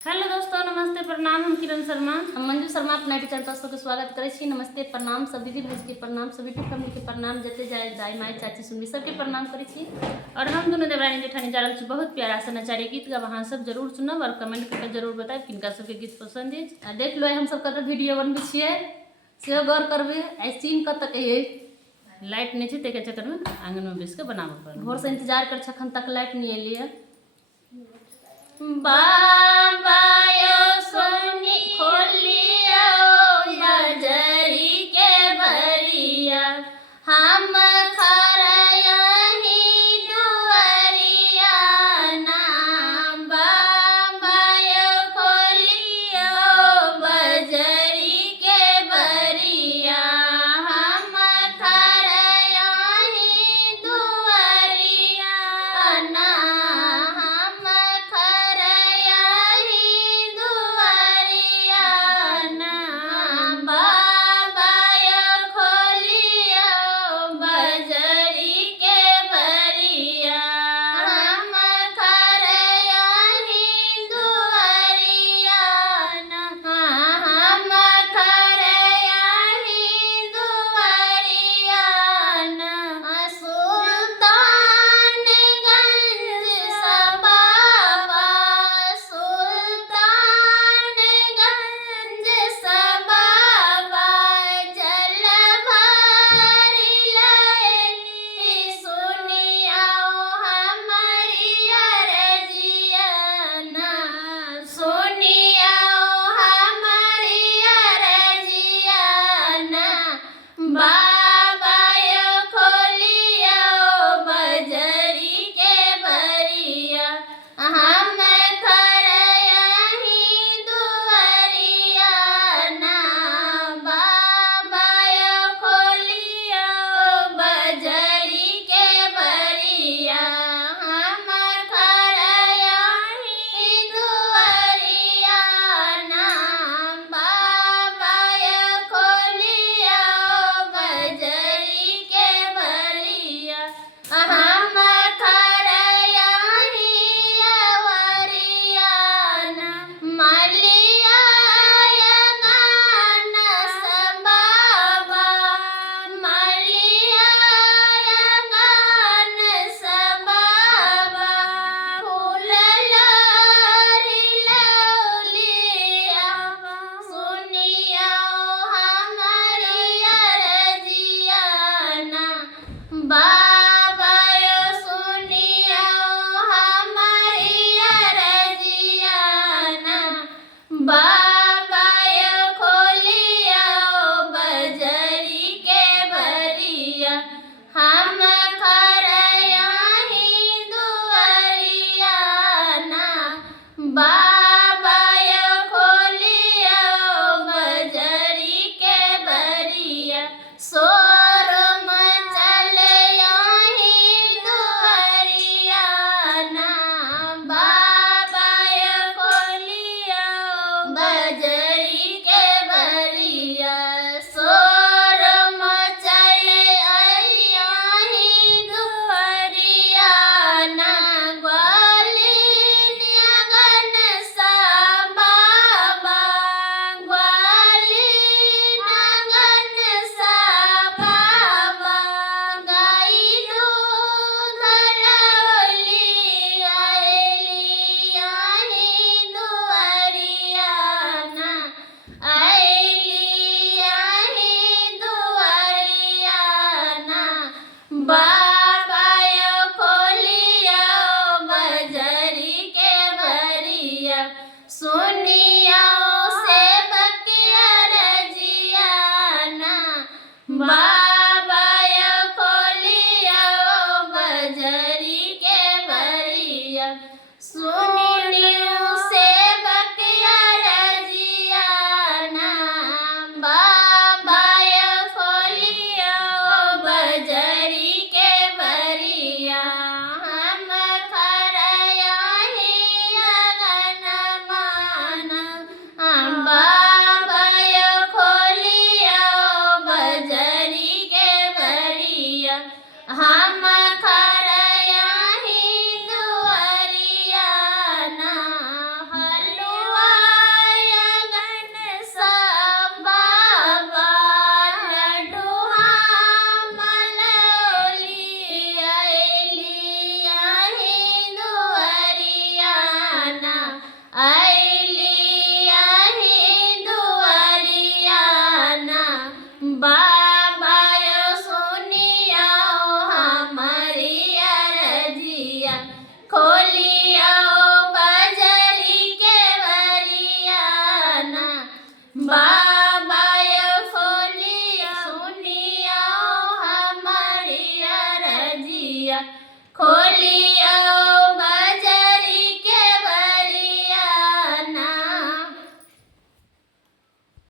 Hello दोस्तों, नमस्ते प्रणाम। हम किरण शर्मा, हम मंजू शर्मा अपना चैनल पर सबके स्वागत करे छी। नमस्ते प्रणाम, सब दीदी भाई के प्रणाम, सब यूट्यूब फैमिली के प्रणाम, जते जाए दाई माई चाची सुनवी सबके प्रणाम करे छी। और हम दोनों देवरानी जेठानी जा रहल छी बहुत प्यारा सनाचारी गीत गब अहाँ सब जरूर सुनब और कमेंट करके जरूर बताएब किनका सबके गीत पसंद है। देख लो हम सब कत वीडियो बनबे छिए से गौर करबे। आई सीन कत कहिए लाइट नहीं छे तेके चक्कर में आंगन में बैस के बनाबे पड़ल। भोर से इंतजार कर छखन तक लाइट नहीं एलिए। बाबा यो सोनी खोलियो नजरी के भरिया, हम खरया ही दुआरिया ना। बाबा यो खोलियो बजरी के भरिया, हम खरया ही दुआरिया ना। खोली